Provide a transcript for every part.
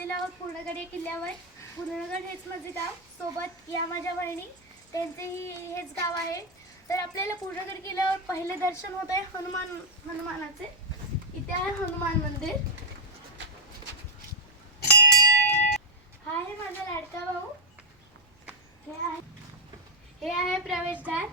आलेलो आहोत पूर्णगड या किल्ल्यावर। पूर्णगड हेच माझे गाव, सोबत या माझ्या बहिणी, त्यांचेही हेच गाव आहे। तर आपल्याला पूर्णगड किल्ल्यावर पहिले दर्शन होत आहे हनुमानाचे। इथे आहे हनुमान मंदिर। हा आहे माझा लाडका भाऊ। हे आहे प्रवेशद्वार।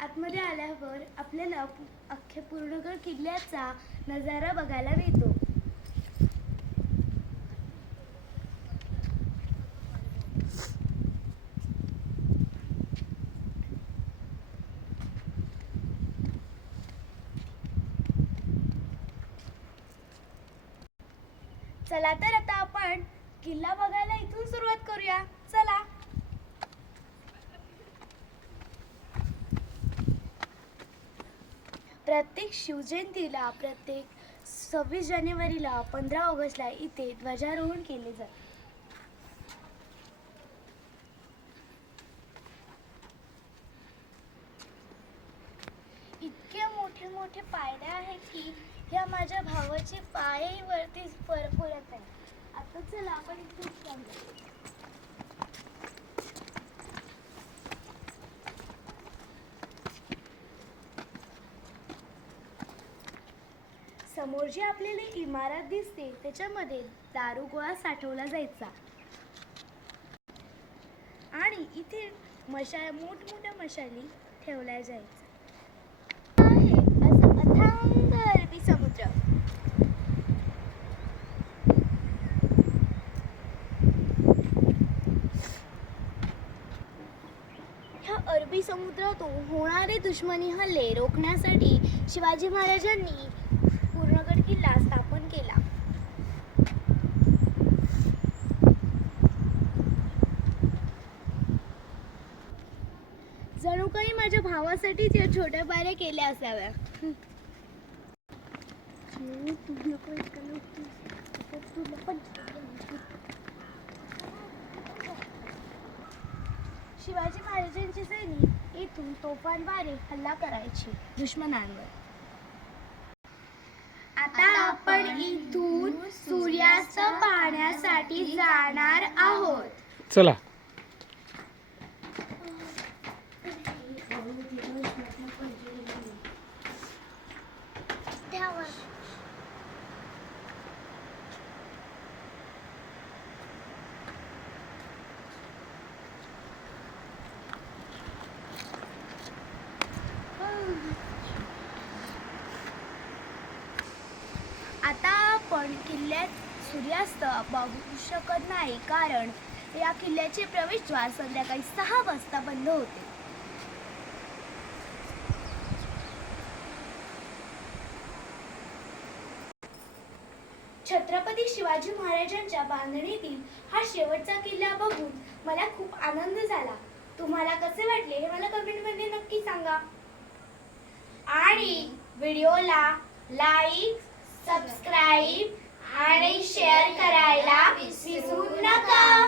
आतमध्ये आल्यावर आपल्याला अख्ख्या पूर्णगड किल्ल्याचा नजारा बघायला मिळतो। चला तर आता आपण किल्ला बघायला इथून सुरुवात करूया। चला। प्रत्येक शिवजयंतीला, प्रत्येक 26 जानेवारीला, 15 ऑगस्टला इथे ध्वजारोहण केले जाते। इतके मोठे मोठे पायऱ्या आहेत की ह्या माझ्या भावाचे पाय वरती पुरत आहे। आता चला आपण इथून जाऊया। समोर जी आपल्याला इमारत दिसते त्याच्यामध्ये दारुगोळा साठवला जायचा आणि इथे मोठमोठ्या मशाली ठेवल्या जायच्या। आहे असं अथांग अरबी समुद्र। ह्या अरबी समुद्रातून होणारे दुश्मनी हल्ले रोखण्यासाठी शिवाजी महाराजांनी पूर्णगड किल्ला स्थापन केला। जणू काही माझ्या भावासाठीच या छोट्या पायऱ्या केल्या असाव्या। शिवाजी महाराजांची सैनिक इथून तोफांद्वारे हल्ला करायची दुश्मनांवर। आता आपण इथून सूर्यास्त पाहण्यासाठी जाणार आहोत। चला। आता आपण किल्ल्यात सूर्यास्त बघू शकत नाही, कारण या किल्ल्याचे प्रवेशद्वार संध्याकाळी 6 वाजता बंद होते। छत्रपती शिवाजी महाराजांच्या बांधणीतील हा शेवटचा किल्ला बघून मला खूप आनंद झाला। तुम्हाला कसे वाटले हे मला कमेंटमध्ये नक्की सांगा आणि व्हिडिओला लाईक, सबस्क्राईब आणि शेअर करायला विसरू नका।